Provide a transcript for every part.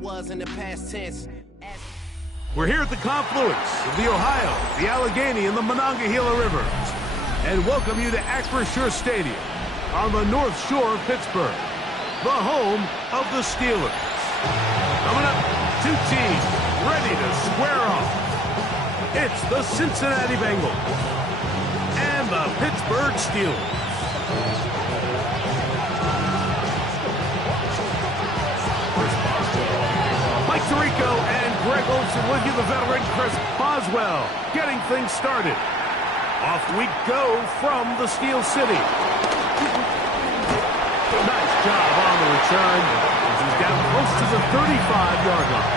was in the past tense. We're here at the confluence of the Ohio, the Allegheny, and the Monongahela Rivers, and welcome you to Acrisure Stadium on the North Shore of Pittsburgh, the home of the Steelers. Coming up, two teams ready to square off. It's the Cincinnati Bengals and the Pittsburgh Steelers. Mike Tirico and Greg Olsen with you, the veteran Chris Boswell, getting things started. Off we go from the Steel City. Nice job on the return. He's down close to the 35-yard line.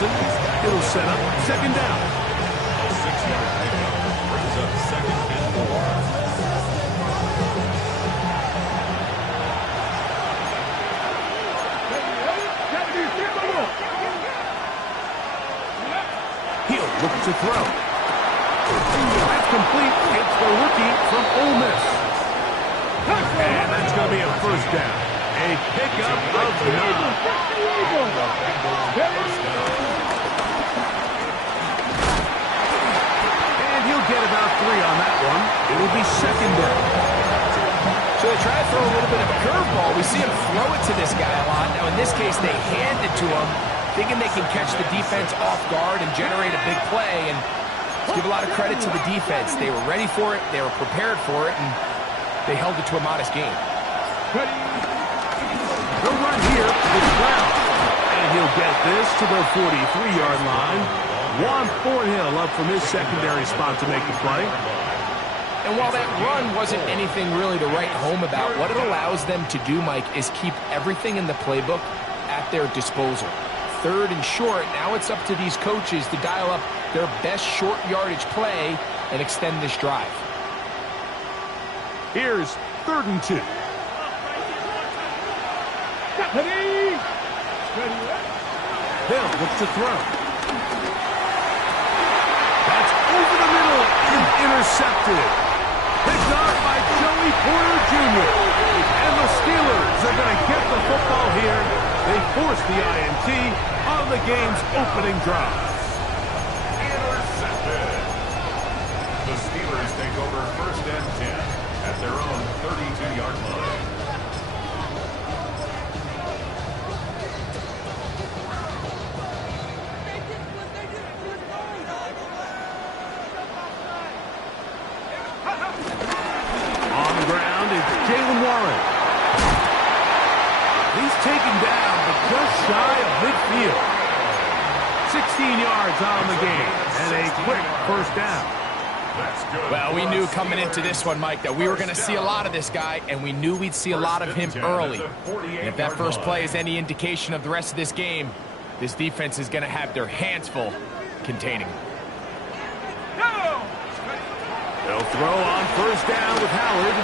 It'll set up second down. A 6-yard pickup brings up second and 4. He'll look to throw. That's complete. It's the rookie from Ole Miss. And that's going to be a first down. A pickup of 9. He'll get about 3 on that one. It'll be second down. So they try to throw a little bit of a curveball. We see him throw it to this guy a lot. Now, in this case, they hand it to him, thinking they can catch the defense off guard and generate a big play. And let's give a lot of credit to the defense. They were ready for it. They were prepared for it. And they held it to a modest gain. The run here is Brown. And he'll get this to the 43-yard line. Juan Thornhill up from his secondary spot to make the play. And while that run wasn't anything really to write home about, what it allows them to do, Mike, is keep everything in the playbook at their disposal. Third and short, now it's up to these coaches to dial up their best short yardage play and extend this drive. Here's 3rd and 2. Hill looks to throw. That's over the middle and intercepted. Picked off by Joey Porter Jr. And the Steelers are going to get the football here. They force the INT on the game's opening drive. Intercepted. The Steelers take over 1st and 10 at their own 32-yard line. He's taken down, but just shy of midfield. 16 yards on the game, and a quick first down. Well, we knew coming into this one, Mike, that we were going to see a lot of this guy, and we knew we'd see a lot of him early. And if that first play is any indication of the rest of this game, this defense is going to have their hands full containing him. They'll throw on first down with Howard.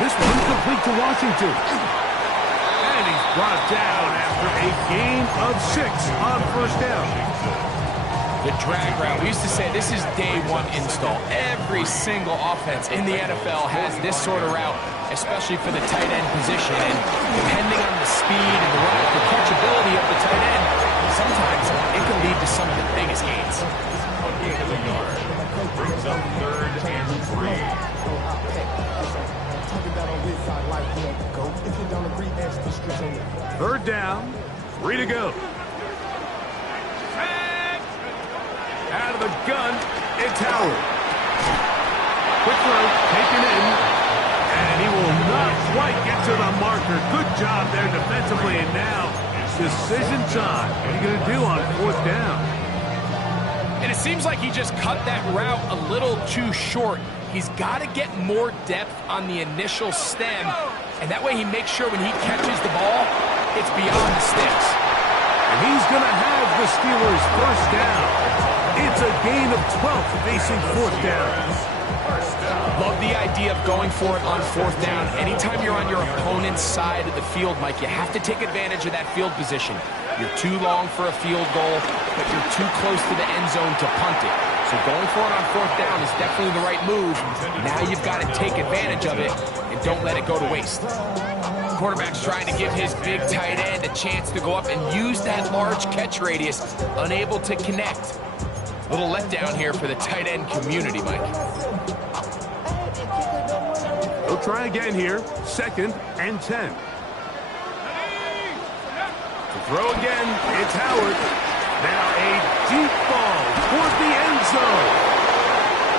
This one's complete to Washington. And he's brought down after a gain of 6 on first down. The drag route, we used to say this is day one install. Every single offense in the NFL has this sort of route, especially for the tight end position. And depending on the speed and the catchability of the tight end, sometimes it can lead to some of the biggest gains. A gain of a yard brings up 3rd and 3. Third down, 3 to go. Out of the gun, it's Howard. Quick throw, taken in, and he will not quite get to the marker. Good job there defensively, and now decision time. What are you going to do on 4th down? And it seems like he just cut that route a little too short. He's got to get more depth on the initial stem, and that way he makes sure when he catches the ball, it's beyond the sticks. And he's going to have the Steelers first down. It's a gain of 12 facing fourth down. Love the idea of going for it on fourth down. Anytime you're on your opponent's side of the field, Mike, you have to take advantage of that field position. You're too long for a field goal, but you're too close to the end zone to punt it. So going for it on fourth down is definitely the right move. Now you've got to take advantage of it and don't let it go to waste. Quarterback's trying to give his big tight end a chance to go up and use that large catch radius, unable to connect. A little letdown here for the tight end community, Mike. They'll try again here. 2nd and 10. To throw again, it's Howard. Now a deep ball toward the end zone.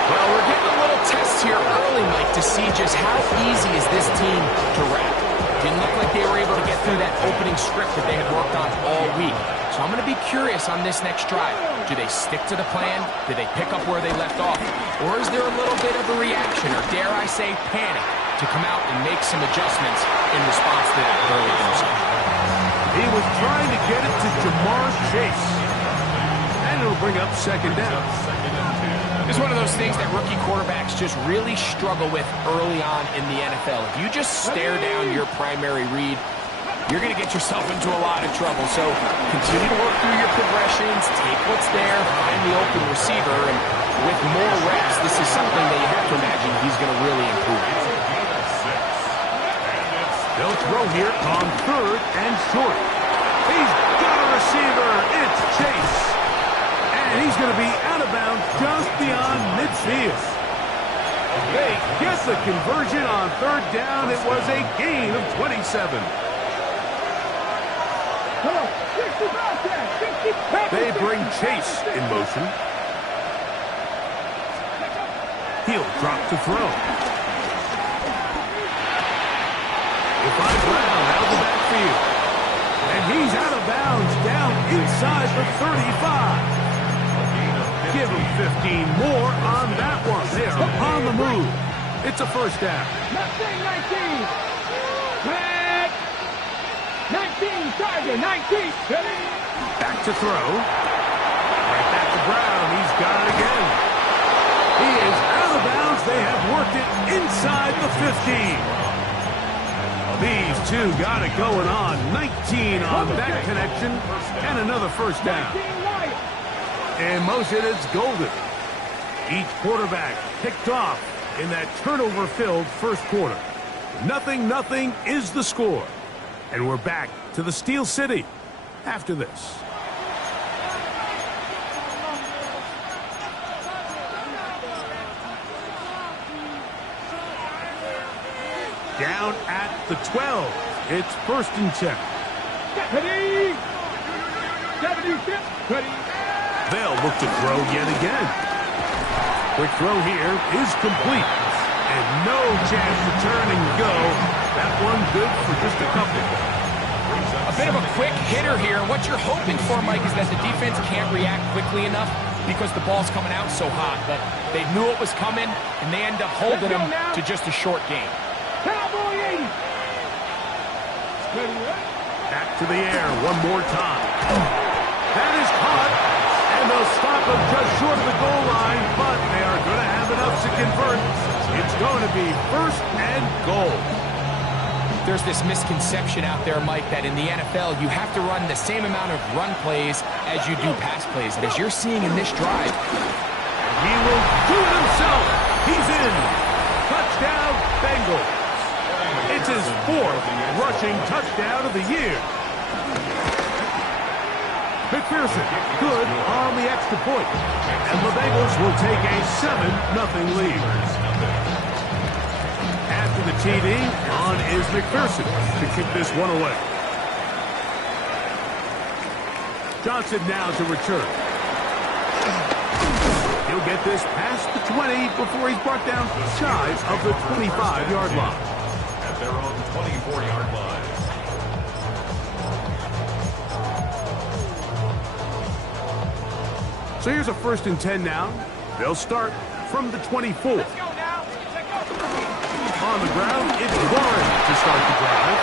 Well, we're getting a little test here early, Mike, to see just how easy is this team to wrap. Didn't look like they were able to get through that opening script that they had worked on all week. So I'm going to be curious on this next drive. Do they stick to the plan? Do they pick up where they left off? Or is there a little bit of a reaction, or dare I say panic, to come out and make some adjustments in response to that early interception? He was trying to get it to Jamar Chase. And it'll bring up 2nd down. It's one of those things that rookie quarterbacks just really struggle with early on in the NFL. If you just stare down your primary read, you're going to get yourself into a lot of trouble. So continue to work through your progressions, take what's there, find the open receiver, and with more reps, this is something that you have to imagine he's going to really improve. They'll throw here on 3rd and short. He's got a receiver. It's Chase. And he's going to be out of bounds just beyond midfield. They get the conversion on 3rd down. It was a gain of 27. They bring Chase in motion. He'll drop to throw. He'll find Brown out of the backfield. And he's out of bounds down inside the 35. Give him 15 more on that one. They are on the move. It's a first down. 19. 19, target, 19. Back to throw. Right back to Brown. He's got it again. He is out of bounds. They have worked it inside the 15. These two got it going on. 19 on that connection. And another first down. In motion, it's Golden. Each quarterback picked off in that turnover-filled first quarter. 0-0 is the score. And we're back to the Steel City after this. Down at the 12. It's 1st and 10. They'll look to throw yet again. Quick throw here is complete. And no chance to turn and go. That one good for just a couple. A bit of a quick hitter here. What you're hoping for, Mike, is that the defense can't react quickly enough because the ball's coming out so hot. But they knew it was coming, and they end up holding them to just a short game. Cowboy 80. Back to the air one more time. That is caught. And they'll stop him just short of the goal line, but they are going to have enough to convert. It's going to be 1st and goal. There's this misconception out there, Mike, that in the NFL, you have to run the same amount of run plays as you do pass plays. And as you're seeing in this drive, he will do it himself. He's in. Touchdown, Bengals. It's his 4th rushing touchdown of the year. McPherson, good on the extra point. And the Bengals will take a 7-0 lead. After the TD, on is McPherson to kick this one away. Johnson now to return. He'll get this past the 20 before he's brought down shy of the 25-yard line. At their own 24-yard line. So here's a 1st and 10 now. They'll start from the 24. Let's go now. On the ground, it's Warren to start the drive.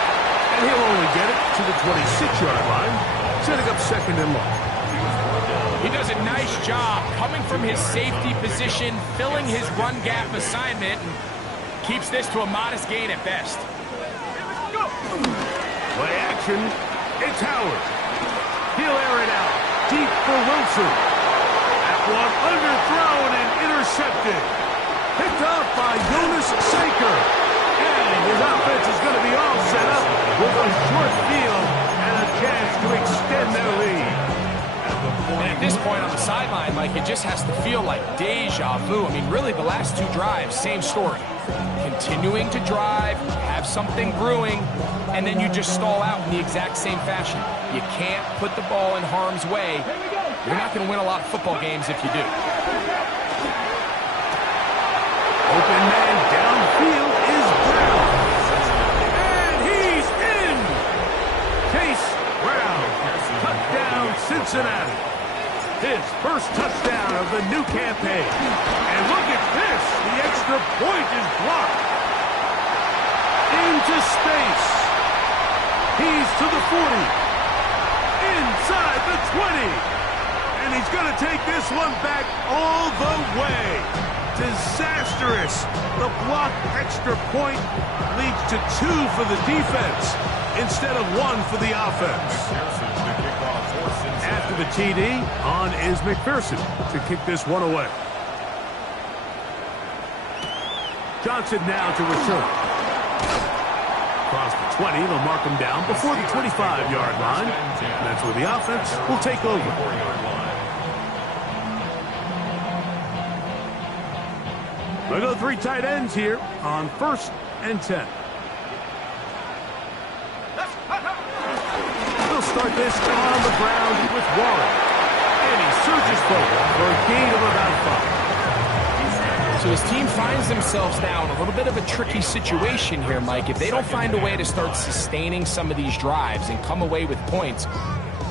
And he'll only get it to the 26-yard line, setting up second and long. He does a nice job coming from his safety position, filling his run gap assignment, and keeps this to a modest gain at best. Play action. It's Howard. He'll air it out. Deep for Wilson. That one underthrown and intercepted. Picked off by Jonas Saker. And his offense is going to be all set up with a short field and a chance to extend their lead. And at this point on the sideline, Mike, it just has to feel like deja vu. I mean, really, the last two drives, same story. Continuing to drive, have something brewing, and then you just stall out in the exact same fashion. You can't put the ball in harm's way. You're not going to win a lot of football games if you do. Open man downfield is Brown. And he's in! Chase Brown. Touchdown, Cincinnati. His first touchdown of the new campaign. And look at this. The extra point is blocked. Into space. He's to the 40. Inside the 20. And he's going to take this one back all the way. Disastrous. The blocked extra point leads to 2 for the defense instead of 1 for the offense. After the TD, on is McPherson to kick this one away. Johnson now to return. Across the 20, they'll mark him down before the 25-yard line. And that's where the offense will take over. We'll go 3 tight ends here on 1st and 10. He'll start this on the ground with Warren. And he surges forward for a gain of about 5. So his team finds themselves now in a little bit of a tricky situation here, Mike. If they don't find a way to start sustaining some of these drives and come away with points,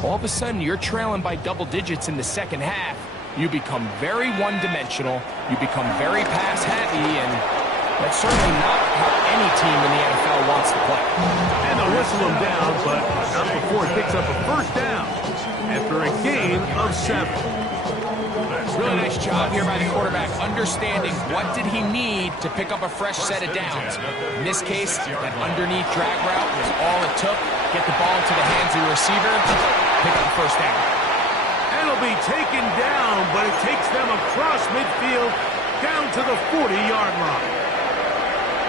all of a sudden you're trailing by double digits in the second half. You become very one-dimensional, you become very pass-heavy, and that's certainly not how any team in the NFL wants to play. And they'll whistle him down, but not before he picks up a first down after a gain of 7. Really nice job here by the quarterback, understanding what did he need to pick up a fresh set of downs. In this case, that underneath drag route was all it took. Get the ball into the hands of the receiver, pick up a first down. It'll be taken down, but it takes them across midfield down to the 40-yard line.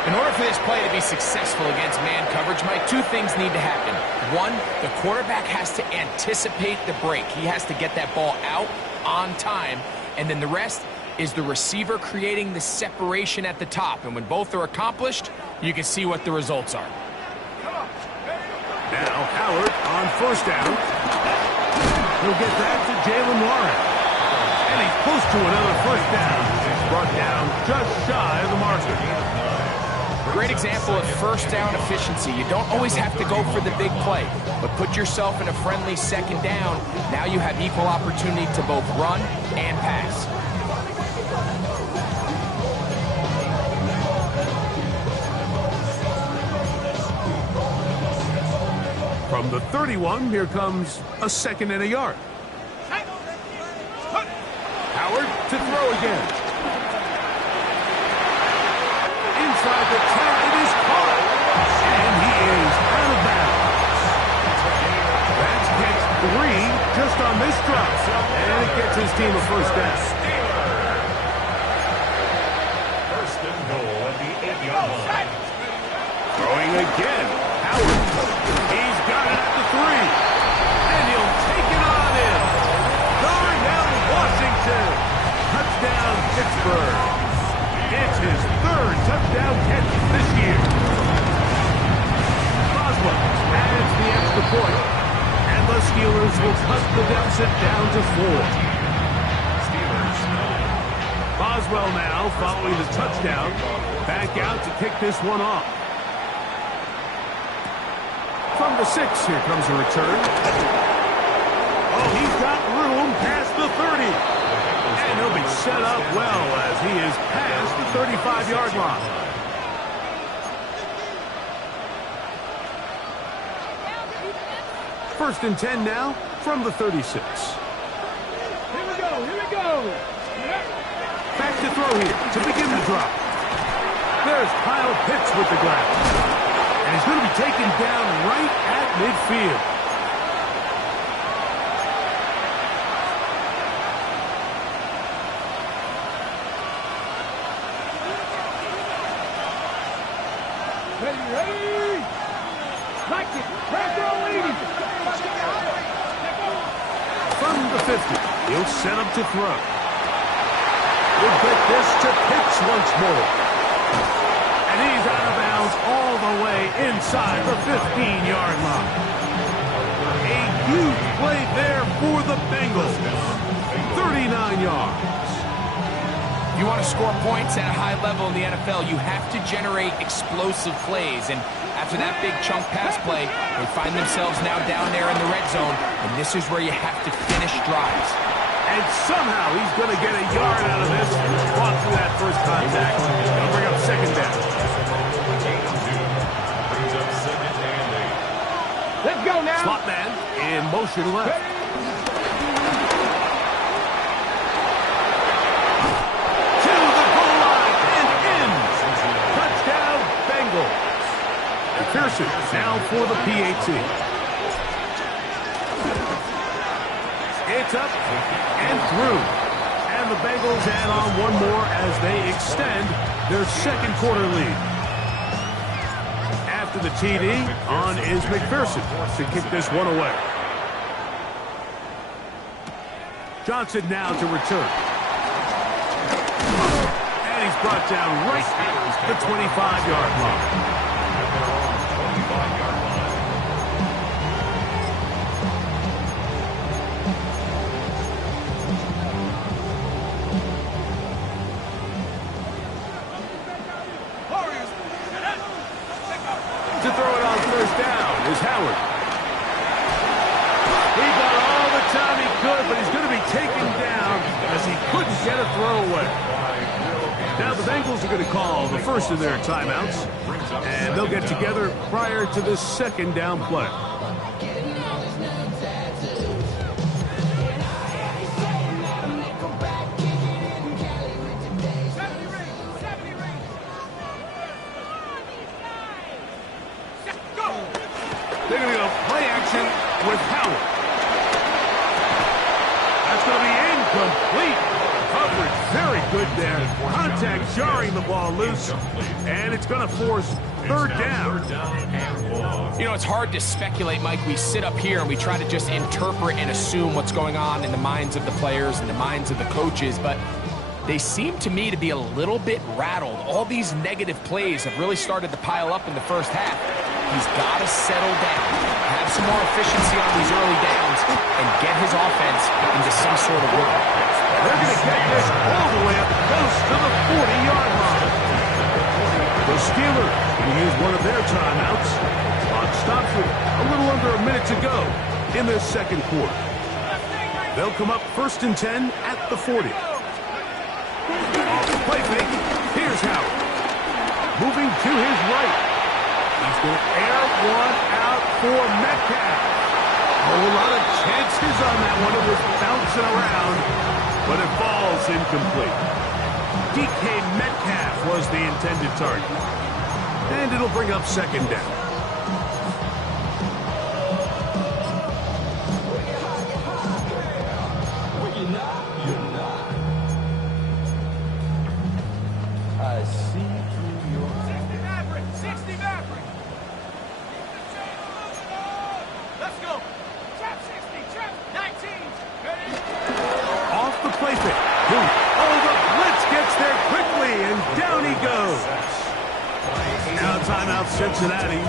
In order for this play to be successful against man coverage, Mike, 2 things need to happen. 1, the quarterback has to anticipate the break. He has to get that ball out on time. And then the rest is the receiver creating the separation at the top. And when both are accomplished, you can see what the results are. Now Howard on first down. He'll get back to Jalen Warren. And he's close to another first down. He's brought down just shy of the marker. Great example of first down efficiency. You don't always have to go for the big play, but put yourself in a friendly second down. Now you have equal opportunity to both run and pass. From the 31, here comes a 2nd and a yard. Howard to throw again. Inside the 10, it is caught. And he is out of bounds. That's catch 3 just on this drop. And it gets his team a first down. First and goal at the 8-yard line. Throwing again. Howard. He's got it at the 3. And he'll take it on in. Darnell Washington. Touchdown, Pittsburgh. It's his 3rd touchdown catch this year. Boswell adds the extra point. And the Steelers will cut the deficit down to 4. Boswell now, following the touchdown, back out to kick this one off. From the 6, here comes a return. Oh, he's got room past the 30. And he'll be set up well as he is past the 35-yard line. First and 10 now from the 36. Here we go, here we go. Back to throw here to begin the drop. There's Kyle Pitts with the grab. And he's going to be taken down right at midfield. Ready. Like it. Pressure leading. From the 50, he'll set up to throw. We'll get this to Pitts once more. And he's out of bounds all the way inside the 15-yard line. A huge play there for the Bengals. 39 yards. If you want to score points at a high level in the NFL, you have to generate explosive plays. And after that big chunk pass play, they find themselves now down there in the red zone. And this is where you have to finish drives. And somehow he's going to get a yard out of this. Fought through that first contact. Going to bring up second down. Let's go now. Slot man in motion left. To the goal line and in. Touchdown Bengals. And Pearson now for the PAT. It's up and through. And the Bengals add on one more as they extend their second quarter lead. After the TD, on is McPherson to kick this one away. Johnson now to return. And he's brought down right at the 25-yard line. To throw it on first down is Howard. He got all the time he could, but he's going to be taken down as he couldn't get a throw away. Now the Bengals are going to call the first of their timeouts, and they'll get together prior to the second down play. They're going to go play action with Howard. That's going to be incomplete. Coverage very good there. Contact jarring the ball loose. And it's going to force third down. You know, it's hard to speculate, Mike. We sit up here and we try to just interpret and assume what's going on in the minds of the players and the minds of the coaches, but they seem to me to be a little bit rattled. All these negative plays have really started to pile up in the first half. He's got to settle down, have some more efficiency on these early downs, and get his offense into some sort of rhythm. They're going to get this all the way up close to the 40-yard line. The Steelers going to use one of their timeouts. Clock stops with a little under a minute to go in this second quarter. They'll come up first and 10 at the 40. Off the play fake, here's Howard. Moving to his right. He's going to air one out for Metcalf. A whole lot of chances on that one. It was bouncing around, but it falls incomplete. DK Metcalf was the intended target. And it'll bring up second down. I see through your... 60 Maverick. Let's go. Trap 60, trap 19. Ready? Off the play pick. Oh, the blitz gets there quickly, and down he goes. Now timeout Cincinnati.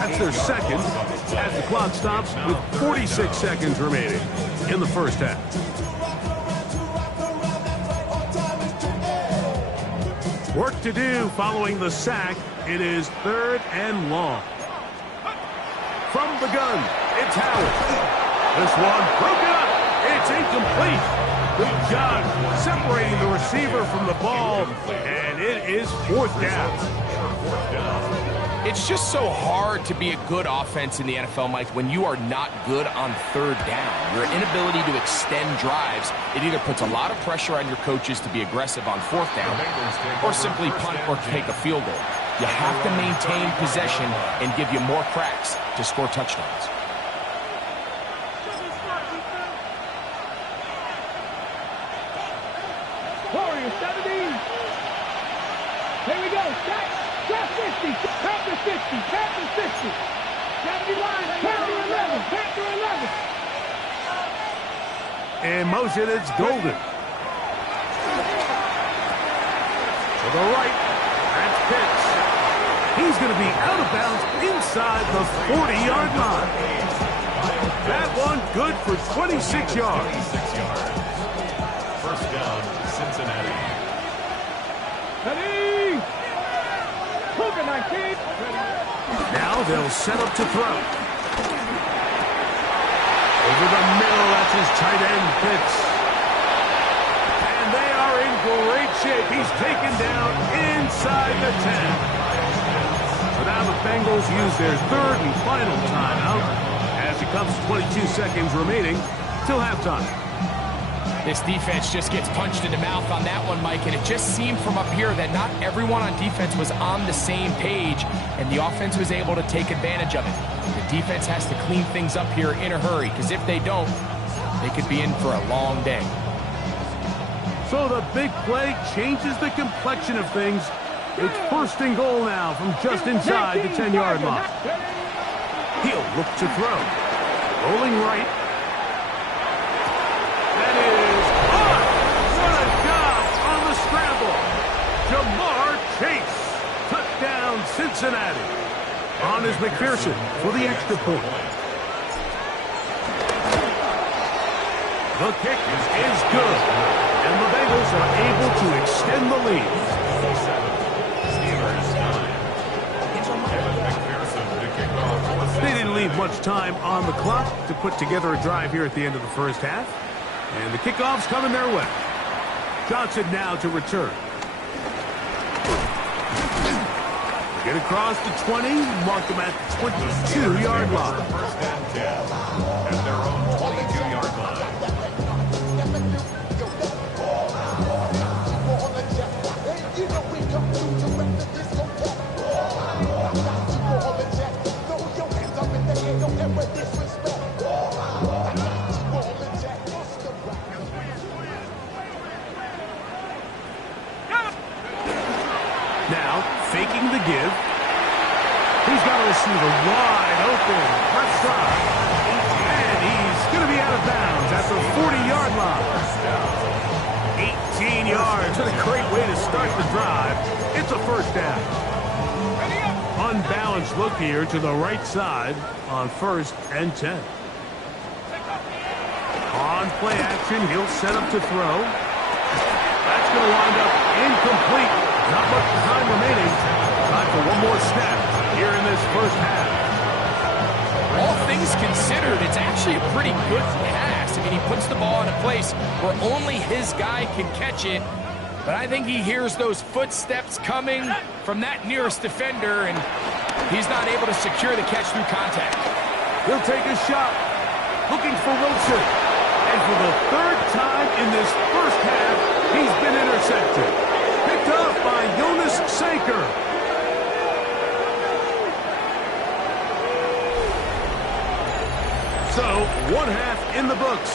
That's their second as the clock stops with 46 seconds remaining in the first half. Work to do following the sack. It is third and long. From the gun, it's Howard. This one broken up. It's incomplete. Good job separating the receiver from the ball, and it is fourth down. It's just so hard to be a good offense in the NFL, Mike, when you are not good on third down. Your inability to extend drives, it either puts a lot of pressure on your coaches to be aggressive on fourth down or simply punt or take a field goal. You have to maintain possession and give you more cracks to score touchdowns. Warriors 70. Here we go. Trap 50. Panther 50. Panther 60. 70 line. Panther 11. Panther 11. In motion, it's Golden. To the right. That's Pitts. He's going to be out of bounds inside the 40-yard line. That one good for 26 yards. 26 yards. First down, Cincinnati. Ready. Hooker 19. Now they'll set up to throw. Over the middle, that's his tight end, Pitts. And they are in great shape. He's taken down inside the 10. So now the Bengals use their third and final timeout as it comes to 22 seconds remaining till halftime. This defense just gets punched in the mouth on that one, Mike, and it just seemed from up here that not everyone on defense was on the same page, and the offense was able to take advantage of it. The defense has to clean things up here in a hurry, because if they don't, they could be in for a long day. So the big play changes the complexion of things. It's first and goal now from just inside the 10-yard line. He'll look to throw. Rolling right. That is on. What a job on the scramble. Jamar Chase. Touchdown, Cincinnati. On is McPherson for the extra point. The kick is good. And the Bengals are able to extend the lead. Steelers 9. Evan McPherson to kick off. They didn't leave much time on the clock to put together a drive here at the end of the first half. And the kickoff's coming their way. Johnson now to return. Get across the 20, mark them at the 22-yard line. First and 10 at their own 22-yard line. Now, faking the give. He's got a receiver wide open. Left side. And he's going to be out of bounds at the 40-yard line. 18 yards. What a great way to start the drive. It's a first down. Unbalanced look here to the right side on 1st and 10. On play action, he'll set up to throw. That's going to wind up incomplete. Not much time remaining. Time for one more snap here in this first half. All things considered, it's actually a pretty good pass. I mean, he puts the ball in a place where only his guy can catch it. But I think he hears those footsteps coming from that nearest defender, and he's not able to secure the catch through contact. He'll take a shot. Looking for Wilson. And for the third time in this first half, he's been intercepted. Picked up by Jonas Sanker. So, one half in the books.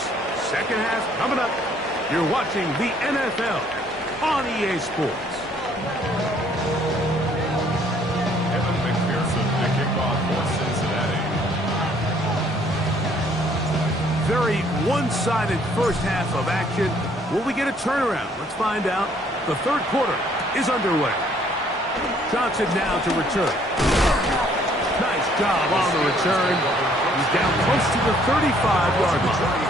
Second half coming up. You're watching the NFL on EA Sports. Evan McPherson to kick off for Cincinnati. Very one-sided first half of action. Will we get a turnaround? Let's find out. The third quarter is underway. Johnson now to return. Nice job on the return. He's down close to the 35-yard line.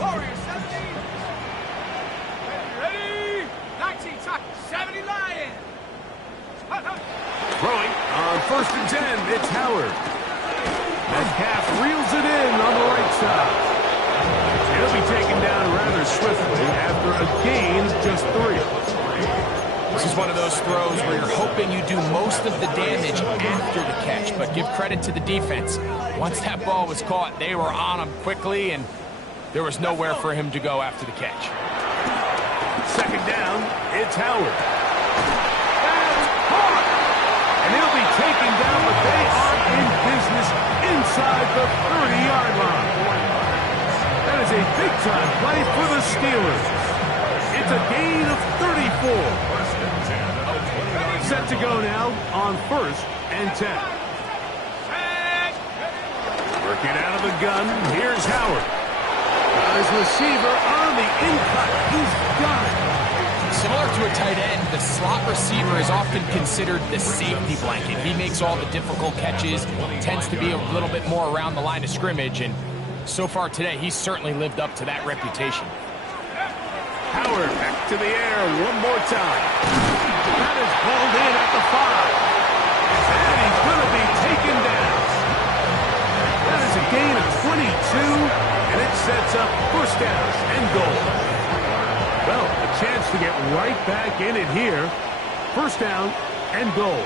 Warriors 70. Ready. 19 tackle. 70 Lions. Throwing on 1st and 10, it's Howard. Metcalf reels it in on the right side. He'll be taken down rather swiftly after a gain This is one of those throws where you're hoping you do most of the damage after the catch, but give credit to the defense. Once that ball was caught, they were on him quickly, and there was nowhere for him to go after the catch. Second down, it's Howard. That's caught! And he'll be taken down, but they are in business inside the 30-yard line. That is a big-time play for the Steelers. It's a gain of 34. Set to go now on 1st and 10. Working out of the gun, here's Howard. His receiver on the in-cut. He's got it. Similar to a tight end, the slot receiver is often considered the safety blanket. He makes all the difficult catches, tends to be a little bit more around the line of scrimmage, and so far today, he's certainly lived up to that reputation. Howard back to the air one more time. That is pulled in at the 5. And he's going to be taken down. That is a gain of 22, and it sets up 1st down and goal. Well, a chance to get right back in it here. 1st down and goal.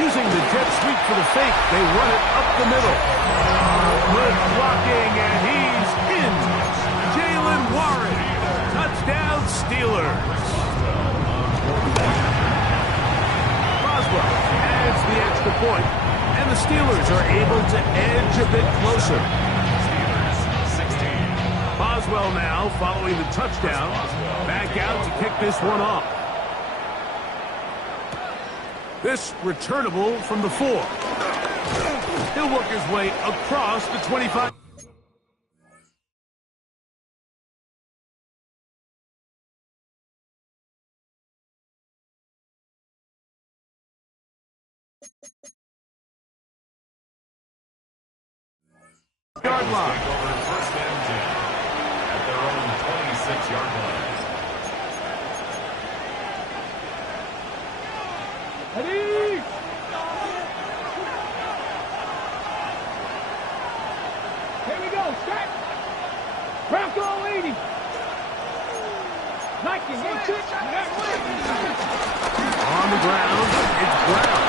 Using the jet sweep for the fake, they run it up the middle. Good blocking, and he's in. Jalen Warren. Touchdown, Steelers. Boswell adds the extra point, and the Steelers are able to edge a bit closer. Boswell now following the touchdown. Back out to kick this one off. This returnable from the 4. He'll work his way across the 25. Yard line. Over 1st and 10 at their own 26-yard line. Ready? Here we go, set. Bronco leading. Knocking, On the ground, it's Brown.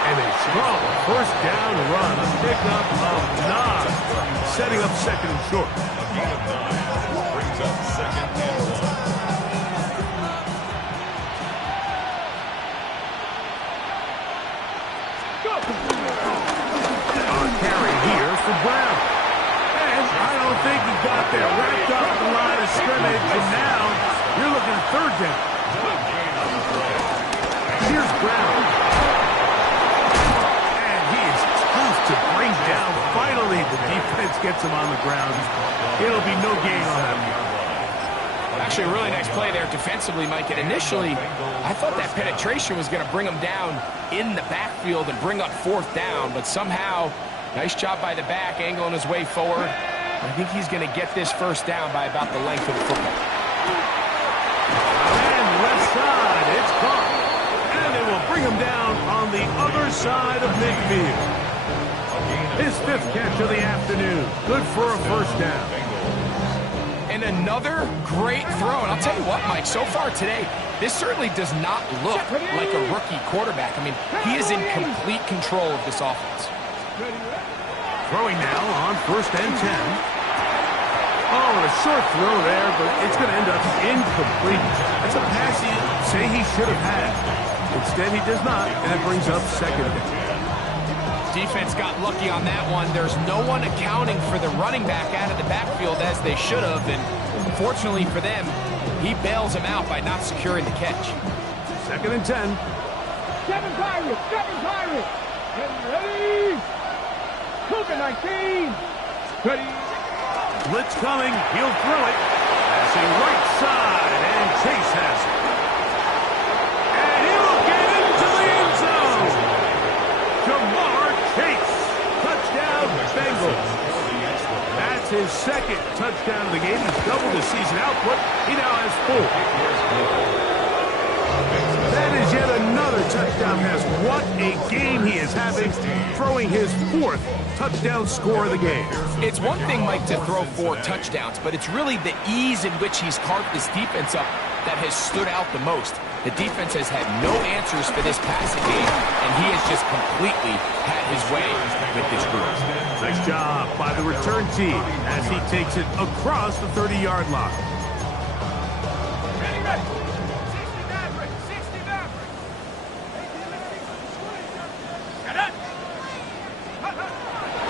And a strong 1st down run, a pickup of 9, setting up 2nd and short. A gain of 9 brings up 2nd and 1. Carry here for Brown. And I don't think he got there. Wrapped up the line of scrimmage, and now you're looking at 3rd down. Here's Brown. And he is tough to bring down. Finally, the defense gets him on the ground. It'll be no gain on that. Actually, a really nice play there defensively, Mike. And initially, I thought that penetration was going to bring him down in the backfield and bring up 4th down, but somehow, nice job by the back, angling his way forward. I think he's going to get this 1st down by about the length of the football. And left side, it's caught. And it will bring him down on the other side of midfield. His 5th catch of the afternoon. Good for a 1st down. And another great throw. And I'll tell you what, Mike, so far today, this certainly does not look like a rookie quarterback. I mean, he is in complete control of this offense. Throwing now on 1st and 10. Oh, a short throw there, but it's going to end up incomplete. That's a pass he'd say he should have had. Instead, he does not, and it brings up 2nd down. Defense got lucky on that one. There's no one accounting for the running back out of the backfield as they should have, and fortunately for them, he bails him out by not securing the catch. 2nd and 10. 7 Pirates, 7 Pirates. Get ready. Cougar 19. Ready. Blitz coming. He'll throw it. Passing right side, and Chase has it. And he'll get into the end zone. Jamar Chase. Touchdown, Bengals. That's his 2nd touchdown of the game. He's doubled his season output. He now has 4. That is yet another touchdown pass. What a game he is having, throwing his 4th touchdown score of the game. It's one thing, Mike, to throw 4 touchdowns, but it's really the ease in which he's carved this defense up that has stood out the most. The defense has had no answers for this passing game, and he has just completely had his way with this group. Nice job by the return team as he takes it across the 30-yard line.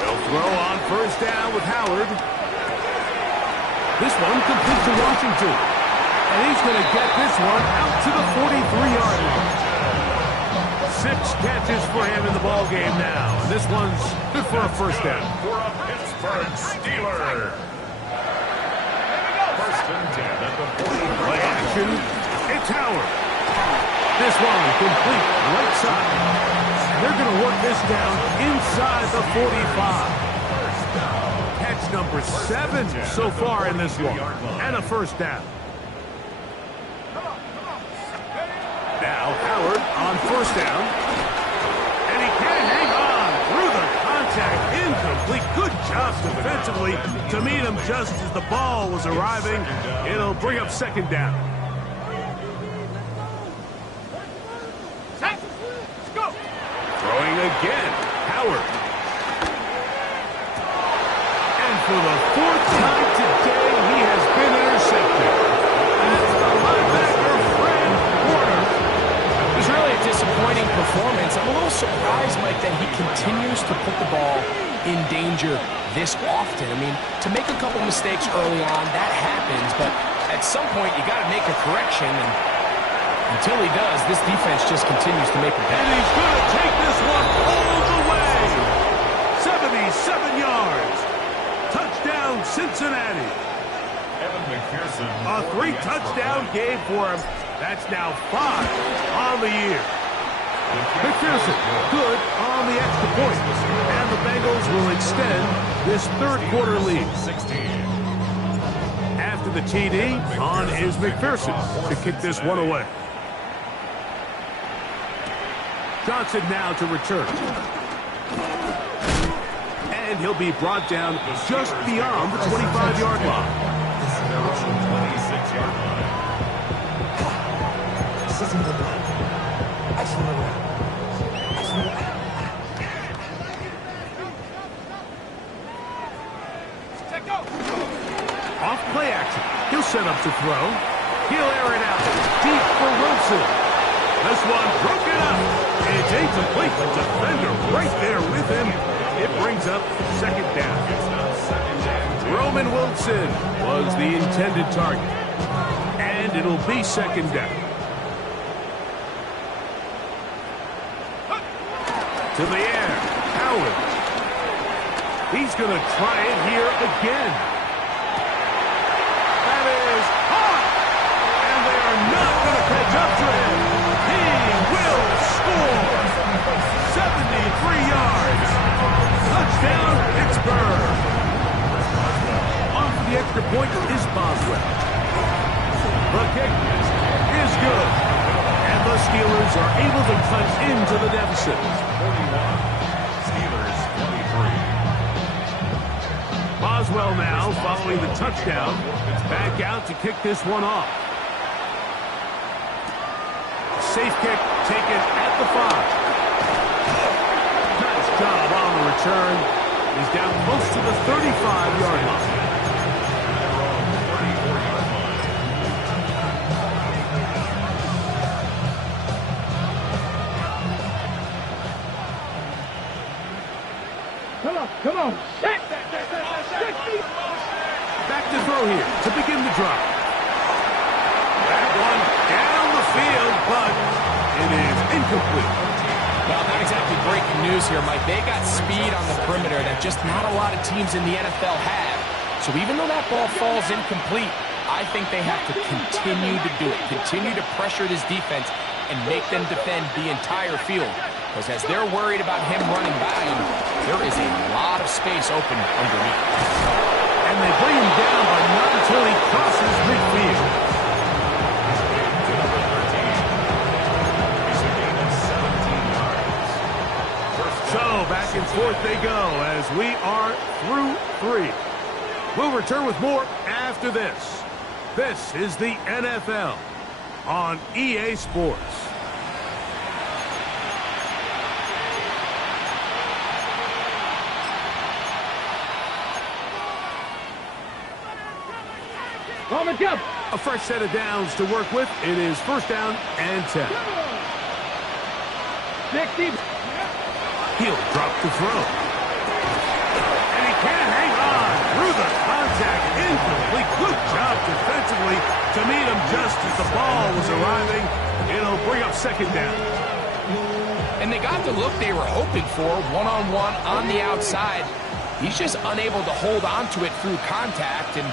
They'll throw on first down with Howard. This one complete to Washington. And he's going to get this one out to the 43-yard line. 6 catches for him in the ballgame now. And this one's good for a first down. For a Pittsburgh Steelers. First and 10 at the 43. Play action. It's Howard. This one complete right side. And they're going to work this down inside the 45. Catch number 7 so far in this one. And a first down. Now Howard on first down. And he can't hang on through the contact. Incomplete. Good job defensively to meet him just as the ball was arriving. It'll bring up second down. Throwing again. Howard. And for the 4th time today, he has been intercepted. That's the linebacker, Fred Warner. It's really a disappointing performance. I'm a little surprised, Mike, that he continues to put the ball in danger this often. I mean, to make a couple mistakes early on, that happens, but at some point you got to make a correction, and until he does, this defense just continues to make a bet. And he's going to take this one all the way. 77 yards. Touchdown, Cincinnati. Evan McPherson. A 3-touchdown game for him. That's now 5 on the year. McPherson, good on the extra point. And the Bengals will extend this 3rd quarter lead. 16. After the TD, on is McPherson to kick this one away. Johnson now to return. And he'll be brought down just beyond the 25-yard line. 26-yard line. Off play action. He'll set up to throw. He'll air it out deep for Wilson. This one broken up. It's incomplete. The defender right there with him. It brings up second down. Roman Wilson was the intended target. And it'll be second down. To the air. Howard. He's going to try it here again. That is hot. And they are not going to catch up to him. He will score. 73 yards. Touchdown, Pittsburgh. On for the extra point is Boswell. The kick is good. And the Steelers are able to cut into the deficit. 41. Steelers 23. Boswell now following the touchdown. Back out to kick this one off. Safe kick taken at the 5. Nice job on the return. He's down close to the 35-yard line. Come on. Back to throw here to begin the drive. That one down the field, but it is incomplete. Well, not exactly breaking news here, Mike. They got speed on the perimeter that just not a lot of teams in the NFL have. So even though that ball falls incomplete, I think they have to continue to do it. Continue to pressure this defense and make them defend the entire field. Because as they're worried about him running by him, there is a lot of space open underneath. And they bring him down, but not until he crosses midfield. we are through 3. We'll return with more after this. This is the NFL on EA Sports. Roman jump. A fresh set of downs to work with. It is first down and 10. 60. He'll drop the throw. And he can't hang on through the contact. Incomplete. Good job defensively to meet him just as the ball was arriving. It'll bring up second down. And they got the look they were hoping for, one-on-one on the outside. He's just unable to hold on to it through contact, and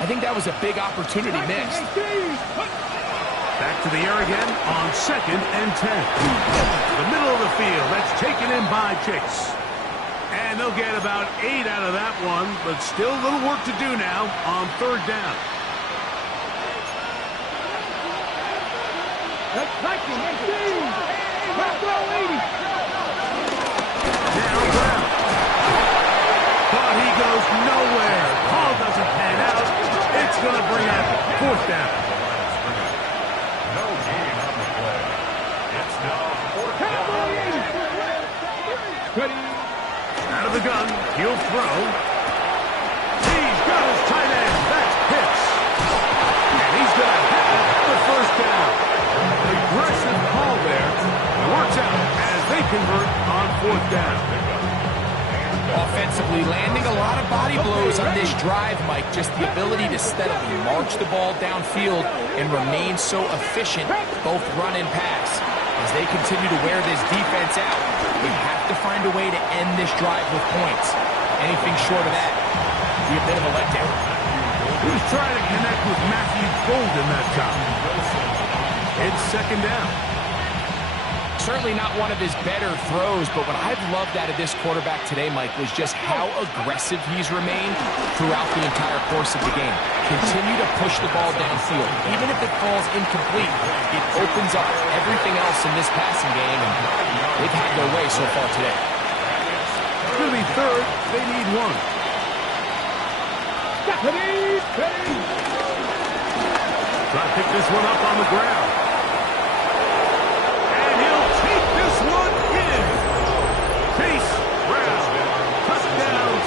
I think that was a big opportunity missed. Back to the air again on second and 10. The middle of the field, that's taken in by Chase. And they'll get about 8 out of that one, but still a little work to do now on third down. Now Brown. But he goes nowhere. Ball doesn't pan out. It's going to bring up fourth down. No gain on the play. It's now fourth down. Out of the gun, he'll throw. He's got his tight end. That's Pitts. And he's going to have the first down. Aggressive call there. It works out as they convert on fourth down. Offensively landing a lot of body blows on this drive, Mike. Just the ability to steadily march the ball downfield and remain so efficient, both run and pass. As they continue to wear this defense out, they have to find a way to end this drive with points. Anything short of that would be a bit of a letdown. He was trying to connect with Matthew Golden that time. It's second down. Certainly not one of his better throws, but what I've loved out of this quarterback today, Mike, was just how aggressive he's remained throughout the entire course of the game. Continue to push the ball downfield. Even if it falls incomplete, it opens up everything else in this passing game, and they've had their way so far today. To be third, they need one. Try to pick this one up on the ground.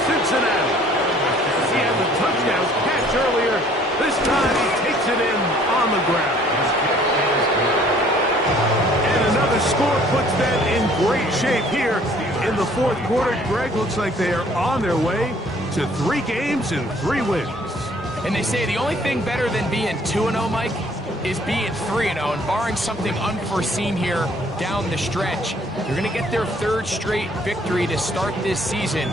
Cincinnati. He had the touchdown catch earlier. This time he takes it in on the ground. And another score puts them in great shape here in the fourth quarter. Greg, looks like they are on their way to 3 games and 3 wins. And they say the only thing better than being 2-0, Mike, is being 3-0. And barring something unforeseen here down the stretch, they're going to get their 3rd straight victory to start this season.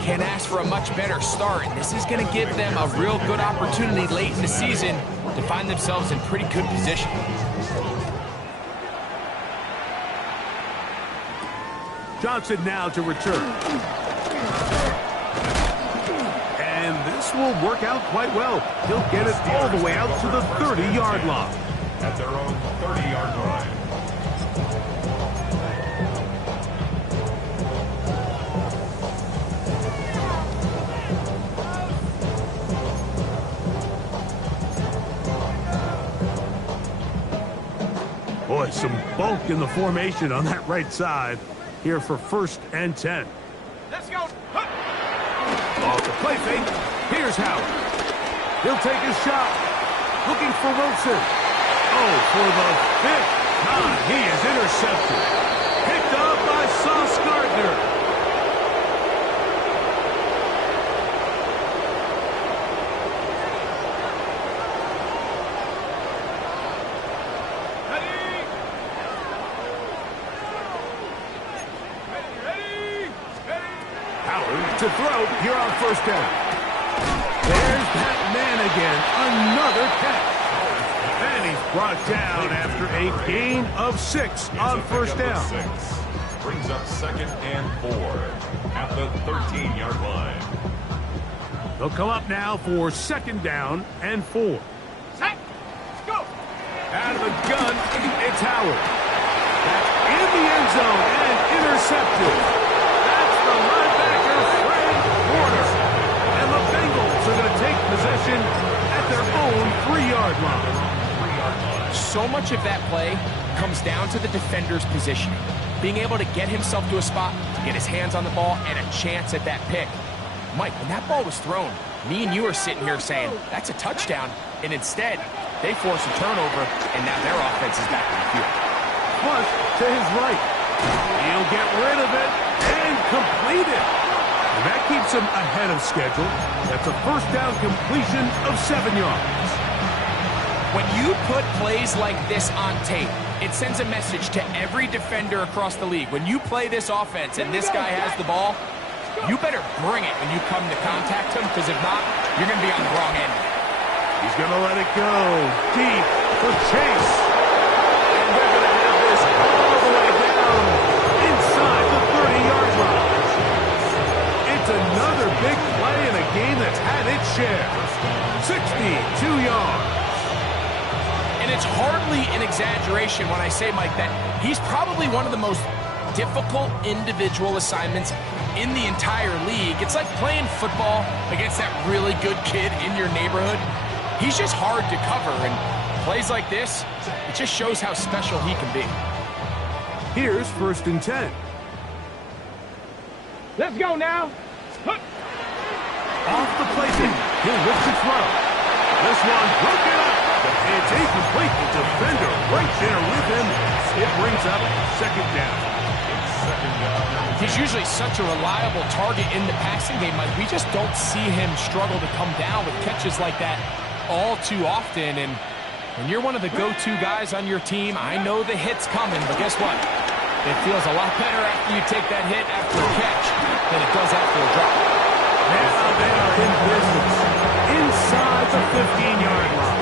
Can't ask for a much better start. This is going to give them a real good opportunity late in the season to find themselves in pretty good position. Johnson now to return. And this will work out quite well. He'll get it all the way out to the 30-yard line. At their own 30-yard line. Boy, some bulk in the formation on that right side here for first and 10. Let's go. Off the play fake. Here's Howard. He'll take his shot. Looking for Wilson. Oh, for the 5th time, he is intercepted. Picked up by Sauce Gardner. To throw here on first down. There's that man again. Another catch. And he's brought down after a gain of 6 on first down. Brings up second and 4 at the 13-yard line. They'll come up now for second down and 4. Set. Let's go. Out of the gun, it's Howard. That's in the end zone and intercepted. That's the linebacker completion at their own 3-yard line. So much of that play comes down to the defender's positioning. Being able to get himself to a spot, to get his hands on the ball, and a chance at that pick. Mike, when that ball was thrown, me and you are sitting here saying, that's a touchdown. And instead, they force a turnover, and now their offense is back on the field. Plus, to his right. He'll get rid of it and complete it. And that keeps him ahead of schedule. That's a first down completion of 7 yards. When you put plays like this on tape, it sends a message to every defender across the league. When you play this offense and this guy has the ball, you better bring it when you come to contact him, because if not, you're going to be on the wrong end. He's going to let it go deep for Chase. And they're going to have this all the way down inside the 30-yard line. It's another big play in a game that's had its share. 62 yards. And it's hardly an exaggeration when I say, Mike, that he's probably one of the most difficult individual assignments in the entire league. It's like playing football against that really good kid in your neighborhood. He's just hard to cover, and plays like this, it just shows how special he can be. Here's 1st and 10. Let's go now. Off the plaything. He'll look to throw. This one broken up. It's incomplete. The defender right there with him. It brings up 2nd down. He's usually such a reliable target in the passing game. Like, we just don't see him struggle to come down with catches like that all too often. And when you're one of the go-to guys on your team, I know the hit's coming, but guess what? It feels a lot better after you take that hit after a catch than it does after a drop. Now they are in business inside the 15-yard line.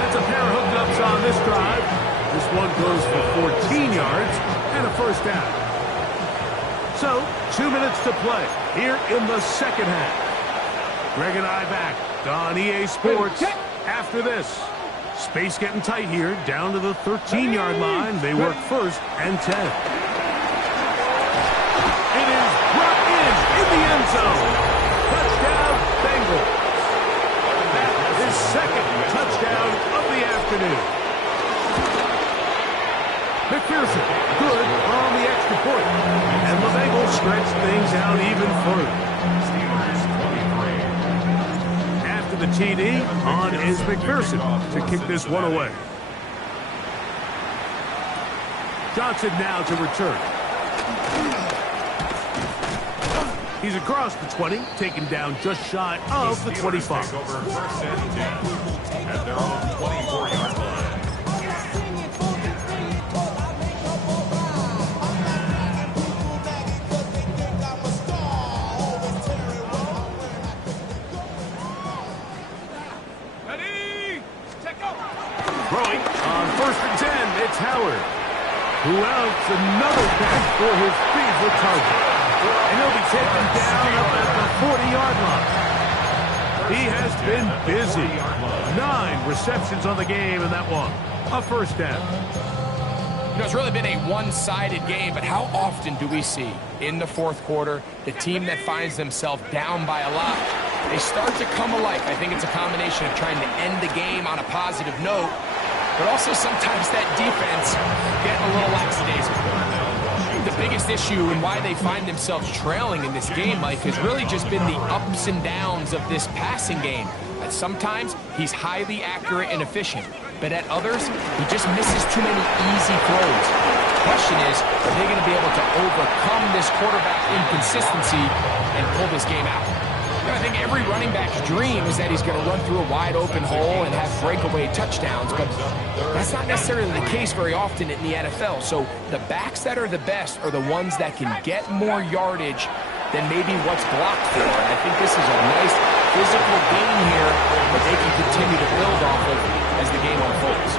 That's a pair of hookups on this drive. This one goes for 14 yards and a first down. So, 2 minutes to play here in the 2nd half. Greg and I back on EA Sports after this. Space getting tight here, down to the 13-yard line. They work 1st and 10. It is brought in the end zone. Touchdown, Bengals. That is 2nd touchdown of the afternoon. McPherson, good on the extra point. And the Bengals stretch things out even further. Steelers 23. After the TD, on is McPherson to kick this one away. Johnson now to return. He's across the 20, taken down just shy of the 25. Take over 1st and 10 at their own 24-yard line. Throwing on 1st and 10, it's Howard, who outs another catch for his favorite target. And he'll be taken down up at the 40-yard line. He has been busy. 9 receptions on the game, and that one, a first down. You know, it's really been a one-sided game, but how often do we see in the 4th quarter the team that finds themselves down by a lot, they start to come alive? I think it's a combination of trying to end the game on a positive note, but also sometimes that defense getting a little lackadaisical. The biggest issue and why they find themselves trailing in this game, Mike, has really just been the ups and downs of this passing game. At sometimes, he's highly accurate and efficient, but at others, he just misses too many easy throws. The question is, are they going to be able to overcome this quarterback inconsistency and pull this game out? You know, I think every running back's dream is that he's going to run through a wide open hole and have breakaway touchdowns, but that's not necessarily the case very often in the NFL. So the backs that are the best are the ones that can get more yardage than maybe what's blocked for. And I think this is a nice physical game here that they can continue to build off of as the game unfolds.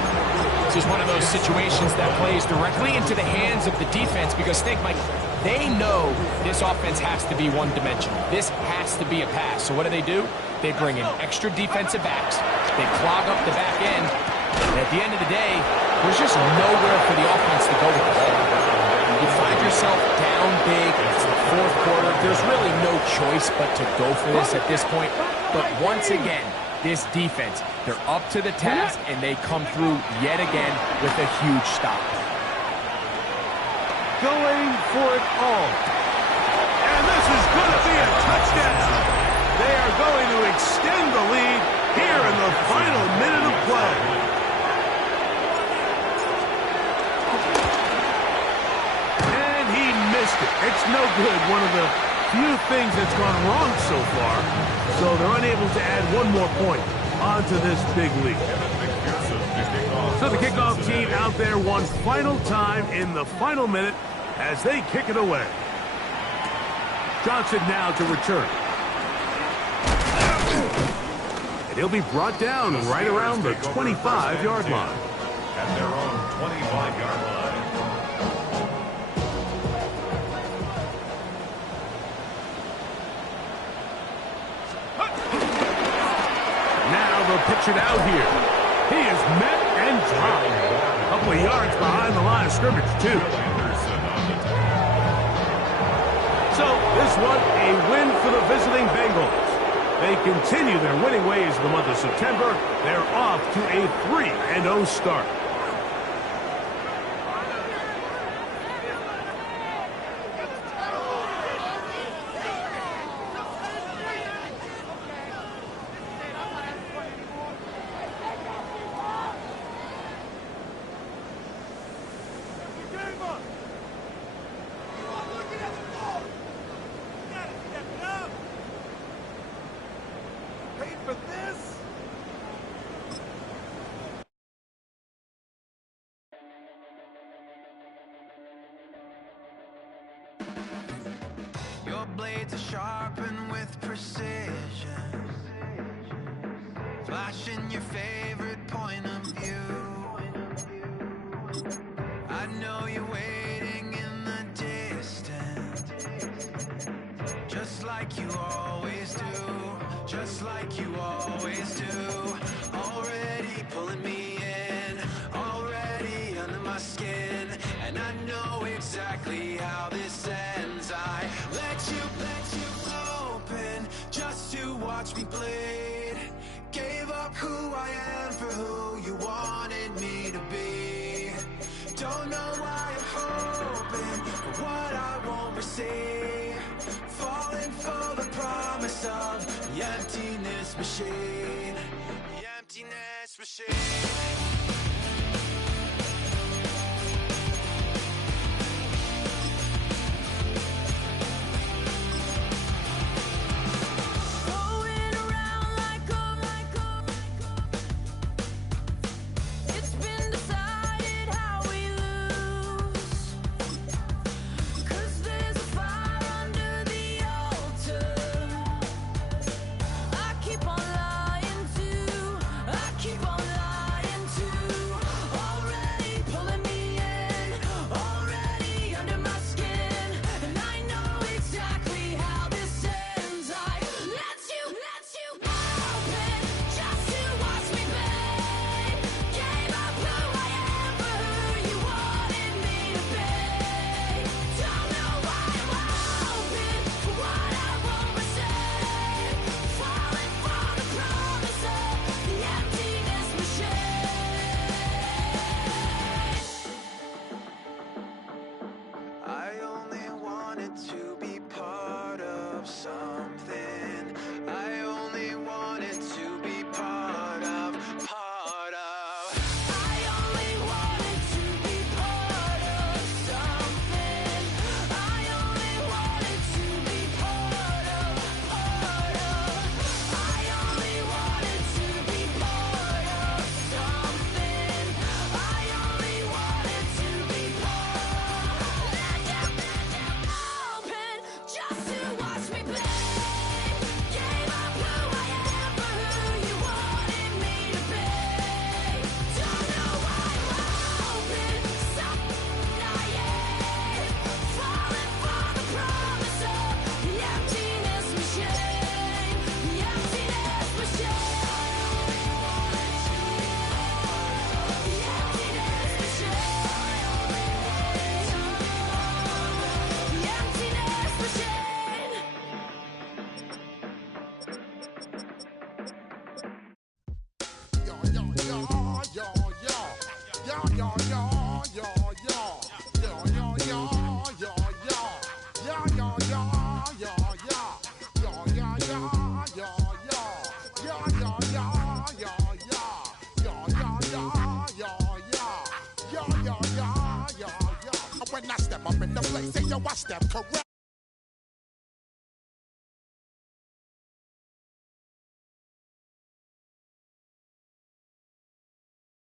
This is one of those situations that plays directly into the hands of the defense, because think, Mike, they know this offense has to be one-dimensional. This has to be a pass. So what do? They bring in extra defensive backs. They clog up the back end. And at the end of the day, there's just nowhere for the offense to go with the ball. You find yourself down big, it's the fourth quarter. There's really no choice but to go for this at this point. But once again, this defense, they're up to the task, and they come through yet again with a huge stop. Going for it all. And this is going to be a touchdown. They are going to extend the lead here in the final minute of play. And he missed it. It's no good. One of the few things that's gone wrong so far. So they're unable to add one more point onto this big lead. So the kickoff team out there one final time in the final minute as they kick it away. Johnson now to return. And he'll be brought down right around the 25-yard line. At their own 25-yard line. Now they'll pitch it out here. He is met and dropped. A couple of yards behind the line of scrimmage, too. So this one, a win for the visiting Bengals. They continue their winning ways in the month of September. They're off to a 3-0 start. Your blades are sharpened with precision, flashing your favorite point of view. I know you're waiting in the distance, just like you always do, just like you always do. Already pulling me in, already under my skin, and I know exactly how this ends. I let you open just to watch me bleed. Gave up who I am for who you wanted me to be. Don't know why I'm hoping for what I won't receive. Falling for the promise of the emptiness machine. The emptiness machine. Keep on lying to When I step up in the place, say yo, I step correct.